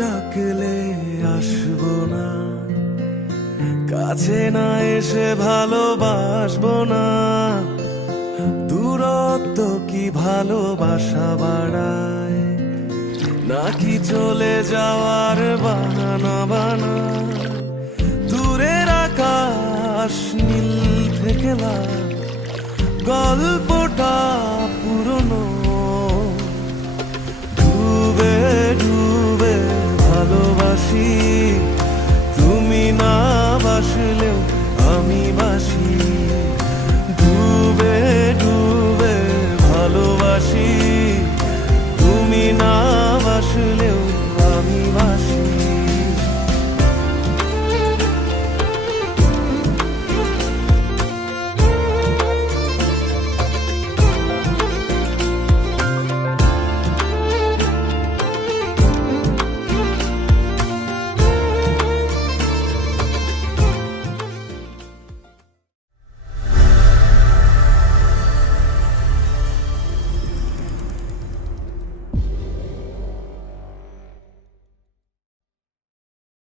ডাকলে আসবো না, কাছে না এসে ভালোবাসবো না। দূরত্ব কি ভালোবাসা বাড়ায়, নাকি চলে যাওয়ার বাহানা বানায়? দূরের আকাশ নীল থেকে লাল, গল্পটা